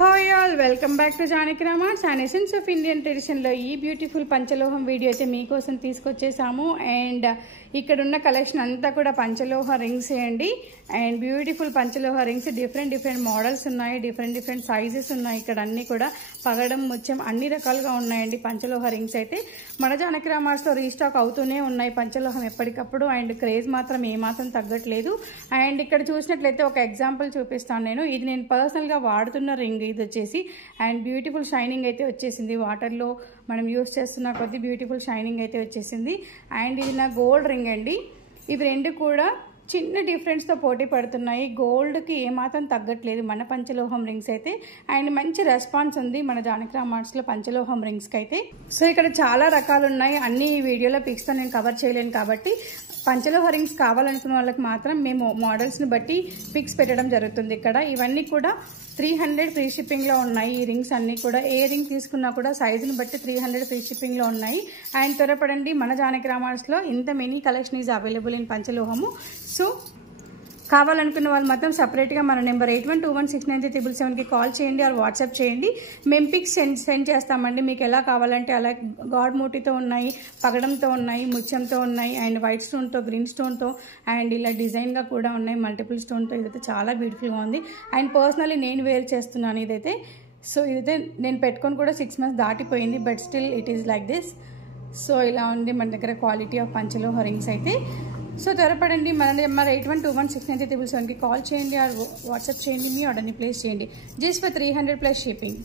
Hi all, welcome back to Janaki Ram Arts and essence of Indian ట్రెడిషన్లో ఈ beautiful పంచలోహం video అయితే మీకోసం తీసుకొచ్చేసాము. అండ్ ఇక్కడ ఉన్న కలెక్షన్ అంతా కూడా పంచలోహ రింగ్స్ అండి. అండ్ బ్యూటిఫుల్ పంచలోహ రింగ్స్ డిఫరెంట్ మోడల్స్ ఉన్నాయి, డిఫరెంట్ సైజెస్ ఉన్నాయి. ఇక్కడ అన్ని కూడా పగడం, ముత్యం అన్ని రకాలుగా ఉన్నాయండి పంచలోహ రింగ్స్ అయితే. మన జానకి రామార్ట్స్లో రీస్టాక్ అవుతూనే ఉన్నాయి పంచలోహం ఎప్పటికప్పుడు. అండ్ క్రేజ్ మాత్రం ఏమాత్రం తగ్గట్లేదు. అండ్ ఇక్కడ చూసినట్లయితే ఒక ఎగ్జాంపుల్ చూపిస్తాను నేను. ఇది నేను పర్సనల్గా వాడుతున్న రింగ్ ఇది వచ్చేసి. అండ్ బ్యూటిఫుల్ షైనింగ్ అయితే వచ్చేసింది, వాటర్లో మనం యూస్ చేస్తున్న కొద్ది బ్యూటిఫుల్ షైనింగ్ అయితే వచ్చేసింది. అండ్ ఇది నా గోల్డ్ రింగ్ అండి. ఇవి రెండు కూడా చిన్న డిఫరెన్స్తో పోటీ పడుతున్నాయి. గోల్డ్కి ఏమాత్రం తగ్గట్లేదు మన పంచలోహం రింగ్స్ అయితే. అండ్ మంచి రెస్పాన్స్ ఉంది మన జానకి రామార్ట్స్లో పంచలోహం రింగ్స్కి అయితే. సో ఇక్కడ చాలా రకాలు ఉన్నాయి, అన్ని ఈ వీడియోలో పిక్స్తో నేను కవర్ చేయలేను కాబట్టి పంచలోహ రింగ్స్ కావాలనుకున్న వాళ్ళకి మాత్రం మేము మోడల్స్ని బట్టి పిక్స్ పెట్టడం జరుగుతుంది. ఇక్కడ ఇవన్నీ కూడా 300 ఫ్రీ షిప్పింగ్లో ఉన్నాయి. ఈ రింగ్స్ అన్నీ కూడా ఏ రింగ్ తీసుకున్నా కూడా సైజుని బట్టి 300 ఫ్రీ షిప్పింగ్లో ఉన్నాయి. అండ్ త్వరపడండి, మన జానకి రామార్ట్స్లో ఇంత many collection is available in పంచలోహము. సో కావాలనుకున్న వాళ్ళు మాత్రం సపరేట్గా మన నెంబర్ 81216937కి కాల్ చేయండి ఆర్ వాట్సాప్ చేయండి. మేము పిక్స్ సెండ్ చేస్తామండి. మీకు ఎలా కావాలంటే అలా గాడ్ మోటితో ఉన్నాయి, పగడంతో ఉన్నాయి, ముత్యంతో ఉన్నాయి, అండ్ వైట్ స్టోన్తో, గ్రీన్ స్టోన్తో, అండ్ ఇలా డిజైన్గా కూడా ఉన్నాయి మల్టిపుల్ స్టోన్తో. ఇదైతే చాలా బ్యూటిఫుల్గా ఉంది. అండ్ పర్సనలీ నేను వేర్ చేస్తున్నాను ఇదైతే. సో ఇదైతే నేను పెట్టుకొని కూడా 6 months దాటిపోయింది, but still it is like this. So ఇలా ఉంది మన దగ్గర క్వాలిటీ ఆఫ్ పంచలోహ రింగ్స్ అయితే. సో త్వరపడండి, మన నెంబర్ 81216937కి కాల్ చేయండి ఆర్ వాట్సాప్ చేయండి, మీ ఆర్డర్ని ప్లేస్ చేయండి. Just for 300+ shipping.